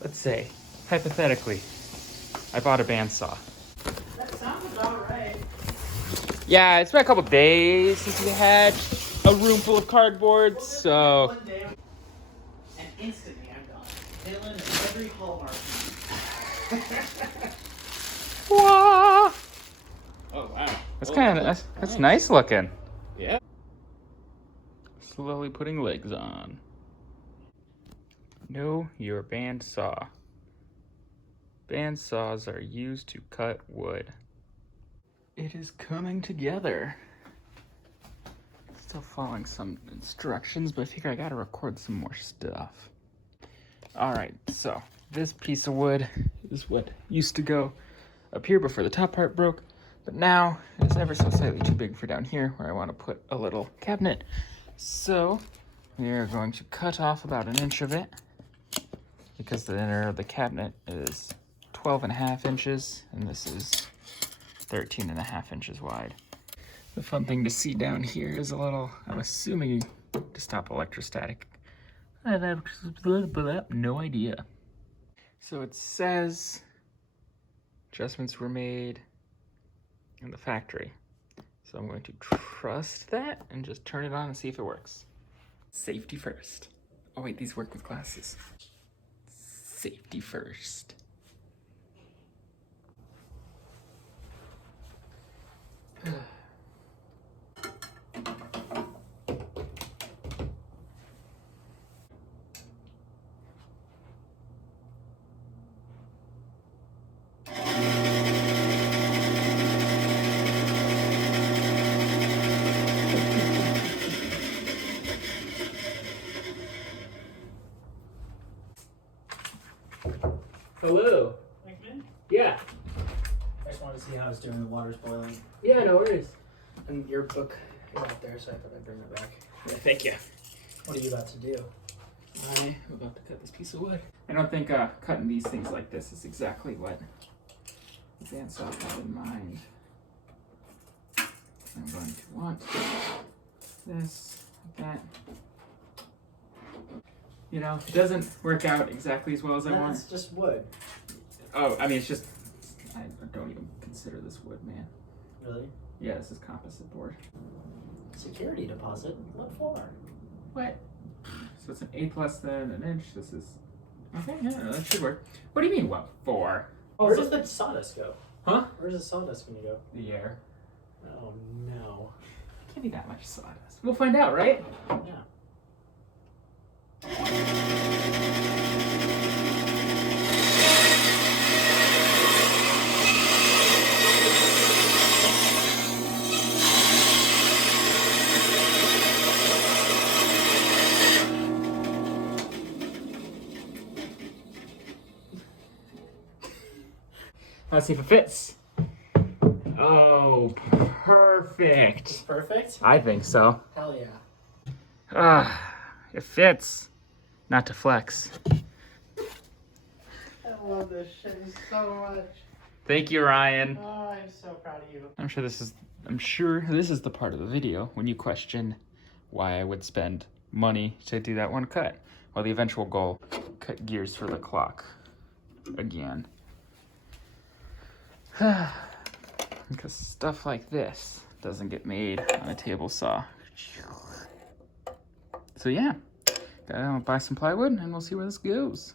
let's say, hypothetically, I bought a bandsaw. That sounds about right. Yeah, it's been a couple days since we had a room full of cardboard, so... One day, and instantly I'm gone. Dylan is every Hallmark. Wah! Oh wow. That's kind of that's nice looking. Yeah. Slowly putting legs on. Know your bandsaw. Bandsaws are used to cut wood. It is coming together. Still following some instructions, but I figure I gotta record some more stuff. All right, so this piece of wood is what used to go up here before the top part broke, but now it's ever so slightly too big for down here where I want to put a little cabinet. So we are going to cut off about 1 inch of it because the inner of the cabinet is 12.5 inches and this is 13.5 inches wide. The fun thing to see down here is a little, I'm assuming to stop electrostatic. I have no idea. So it says adjustments were made in the factory. So I'm going to trust that and just turn it on and see if it works. Safety first. Oh wait, these work with glasses. Safety first. Hello. Ekman? Yeah. I just wanted to see how it's doing. The water's boiling. Yeah, no worries. And your book is out there, so I thought I'd bring it back. Yeah, thank you. What are you about to do? I'm about to cut this piece of wood. I don't think cutting these things like this is exactly what the bandsaw had in mind. I'm going to want this, like that. You know, it doesn't work out exactly as well as I want. It's just wood. Oh, I mean, it's just, I don't even consider this wood, man. Really? Yeah, this is composite board. Security deposit? What for? What? So it's 1/8 less than 1 inch. This is, okay, yeah, that should work. What do you mean, what for? Where does the sawdust go? Huh? Where's the sawdust gonna go? The air. Oh no. Can't be that much sawdust. We'll find out, right? Yeah. Let's see if it fits. Oh, perfect. Perfect? I think so. Hell yeah. Ah, it fits. Not to flex. I love this shit so much. Thank you, Ryan. Oh, I'm so proud of you. I'm sure this is the part of the video when you question why I would spend money to do that one cut. Well, the eventual goal, cut gears for the clock again. Because stuff like this doesn't get made on a table saw. So yeah, gotta buy some plywood and we'll see where this goes.